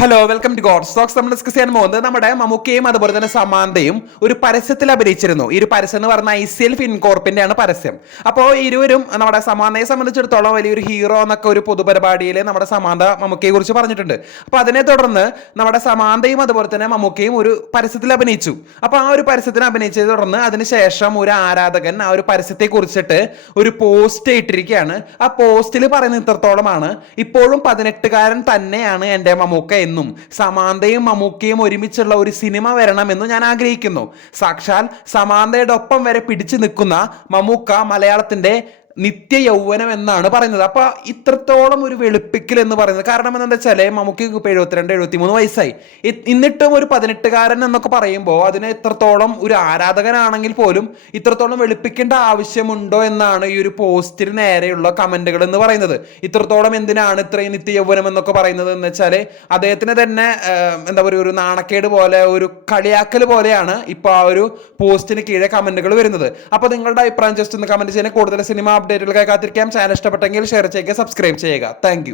Hello welcome to God stocks നമ്മൾ discuss ചെയ്യാൻ പോകുന്നത് നമ്മുടെ മമ്മൂക്കയും അതുപോലെ തന്നെ സമാന്തയും ഒരു പരസ്യത്തിൽ അഭിനയിച്ചിരുന്നു. ഈ ഒരു പരസ്യം എന്ന് പറഞ്ഞാൽ ഐ സി എൽ ഫിൻകോർപ്പിന്റെ പരസ്യം. അപ്പോൾ ഇരുവരും നമ്മുടെ സമാന്തയെ സംബന്ധിച്ചിടത്തോളം വലിയൊരു ഹീറോ എന്നൊക്കെ ഒരു പൊതുപരിപാടിയിൽ നമ്മുടെ സമാന്ത മമ്മൂക്കയെ കുറിച്ച് പറഞ്ഞിട്ടുണ്ട്. അപ്പോൾ അതിനെ തുടർന്ന് നമ്മുടെ സമാന്തയും അതുപോലെ തന്നെ മമ്മൂക്കയും ഒരു പരസ്യത്തിൽ അഭിനയിച്ചു. അപ്പോൾ ആ ഒരു പരസ്യത്തിന് അഭിനയിച്ചത് തുടർന്ന് അതിനുശേഷം ഒരു ആരാധകൻ ആ ഒരു പരസ്യത്തെ കുറിച്ചിട്ട് ഒരു പോസ്റ്റ് ഇട്ടിരിക്കുകയാണ്. ആ പോസ്റ്റിൽ പറയുന്ന ഇത്രത്തോളമാണ്. ഇപ്പോഴും പതിനെട്ടുകാരൻ തന്നെയാണ് എന്റെ മമ്മൂക്ക എന്നും സമാന്തയും മമ്മൂക്കയും ഒരുമിച്ചുള്ള ഒരു സിനിമ വരണമെന്നും ഞാൻ ആഗ്രഹിക്കുന്നു. സാക്ഷാൽ സമാന്തയുടെ ഒപ്പം വരെ പിടിച്ചു നിൽക്കുന്ന മമ്മൂക്ക മലയാളത്തിന്റെ നിത്യ യൗവനം എന്നാണ് പറയുന്നത്. അപ്പൊ ഇത്രത്തോളം ഒരു വെളുപ്പിക്കൽ എന്ന് പറയുന്നത് കാരണം എന്താ വെച്ചാൽ നമുക്ക് ഇപ്പൊ എഴുപത്തിരണ്ട് എഴുപത്തി മൂന്ന് വയസ്സായി എന്നിട്ടും ഒരു പതിനെട്ടുകാരൻ എന്നൊക്കെ പറയുമ്പോൾ അതിന് ഇത്രത്തോളം ഒരു ആരാധകനാണെങ്കിൽ പോലും ഇത്രത്തോളം വെളുപ്പിക്കേണ്ട ആവശ്യമുണ്ടോ എന്നാണ് ഈ ഒരു പോസ്റ്റിന് നേരെയുള്ള കമന്റുകൾ എന്ന് പറയുന്നത്. ഇത്രത്തോളം എന്തിനാണ് ഇത്രയും നിത്യ യൗവനം എന്നൊക്കെ പറയുന്നത് എന്ന് വെച്ചാൽ അദ്ദേഹത്തിന് തന്നെ എന്താ പറയുക ഒരു നാണക്കേട് പോലെ ഒരു കളിയാക്കൽ പോലെയാണ് ഇപ്പൊ ആ ഒരു പോസ്റ്റിന് കീഴെ കമന്റുകൾ വരുന്നത്. അപ്പൊ നിങ്ങളുടെ അഭിപ്രായം ജസ്റ്റ് ഒന്ന് കമന്റ് ചെയ്യാൻ കൂടുതൽ സിനിമ അപ്ഡേറ്റുകൾക്കായി കാത്തിരിക്കാം. ചാനൽ ഇഷ്ടപ്പെട്ടെങ്കിൽ ഷെയർ ചെയ്യുക സബ്സ്ക്രൈബ് ചെയ്യുക. താങ്ക്